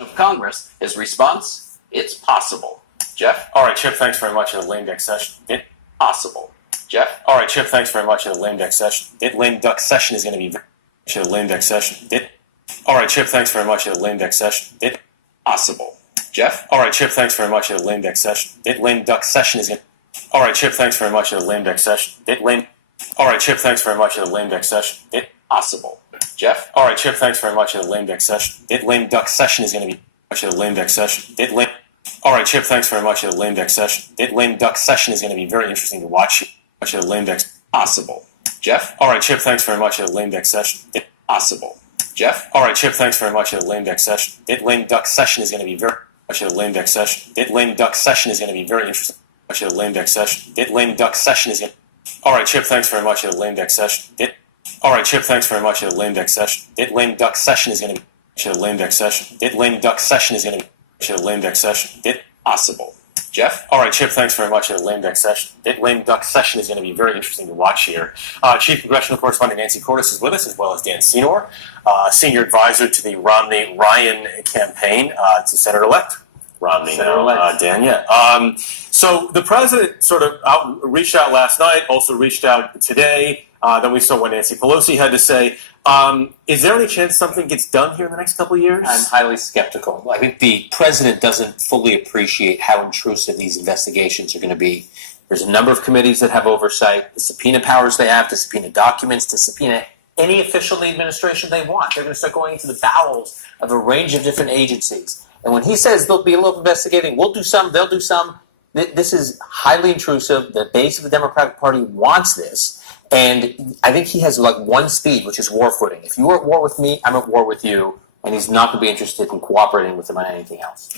of Congress. His response, it's possible. Jeff? All right, Chip, thanks very much for the lame duck session. Possible. Jeff? All right, Chip, thanks very much for the lame duck session. Lame duck session is going to be the lame duck session. All right, Chip, thanks very much for the lame duck session. Possible. Jeff? All right, Chip, thanks very much for the lame duck session. Lame duck session is going to... All right, Chip, thanks very much for the lame duck session. All right, Chip, thanks very much for the lame duck session. Possible. Jeff? All right, Chip, thanks very much for the lame duck session. Lame duck session is going to be the lame duck session. All right, Chip, thanks very much for the lame duck session. Lame duck session is going to be very interesting to watch. The lame duck. Possible. Jeff? All right, Chip, thanks very much for the lame duck session. Possible. Jeff? All right, Chip, thanks very much for the lame duck session. Lame duck session is going to be very the lame duck session. Lame duck session is going to be very interesting. The lame duck session. Lame duck session is going. All right, Chip, thanks very much for the lame duck session. All right, Chip, thanks very much for the lame duck session. Lame duck session is going to be the lame duck session. Lame duck session is going to be the lame duck session. Possible. Jeff? All right, Chip, thanks very much for the lame duck session. Lame duck session is going to be very interesting to watch here. Chief Congressional Correspondent Nancy Cordes is with us, as well as Dan Senor, Senior Advisor to the Romney-Ryan campaign, to Senator-elect Romney now, Dan, yeah. So the president sort of reached out last night, also reached out today. Then we saw what Nancy Pelosi had to say. Is there any chance something gets done here in the next couple of years? I'm highly skeptical. I think the president doesn't fully appreciate how intrusive these investigations are going to be. There's a number of committees that have oversight, the subpoena powers they have to subpoena documents, to subpoena any official in the administration they want. They're going to start going into the bowels of a range of different agencies. And when he says there'll be a little investigating, we'll do some, they'll do some, this is highly intrusive. The base of the Democratic Party wants this. And I think he has like one speed, which is war footing. If you are at war with me, I'm at war with you. And he's not going to be interested in cooperating with him on anything else.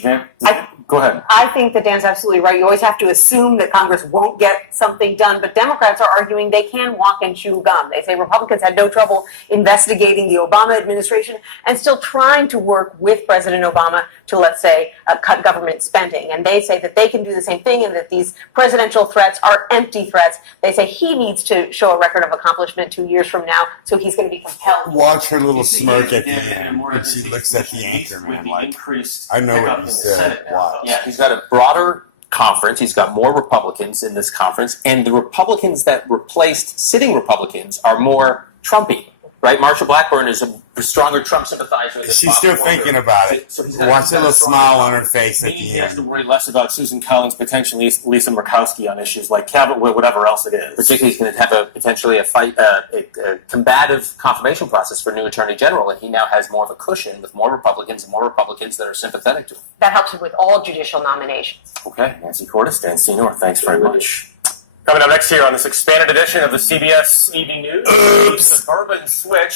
Go ahead. I think that Dan's absolutely right. You always have to assume that Congress won't get something done, but Democrats are arguing they can walk and chew gum. They say Republicans had no trouble investigating the Obama administration and still trying to work with President Obama to, let's say, cut government spending. And they say that they can do the same thing and that these presidential threats are empty threats. They say he needs to show a record of accomplishment 2 years from now, so he's going to be compelled. Watch her little smirk at the end. She looks at the anchor, man, like, I know what you said. Watch. Yeah, he's got a broader conference. He's got more Republicans in this conference. And the Republicans that replaced sitting Republicans are more Trumpy, right? Marsha Blackburn is a stronger Trump sympathizer. She's still thinking about it. So watch a little smile on her face at the end. He has to worry less about Susan Collins, potentially Lisa Murkowski on issues like Cabot, whatever else it is. Particularly, he's going to have potentially a combative confirmation process for new Attorney General, and he now has more of a cushion with more Republicans that are sympathetic to him. That helps him with all judicial nominations. Okay, Nancy Cordes, Dan Senor, thanks very much. Coming up next here on this expanded edition of the CBS Evening News, Suburban Switch.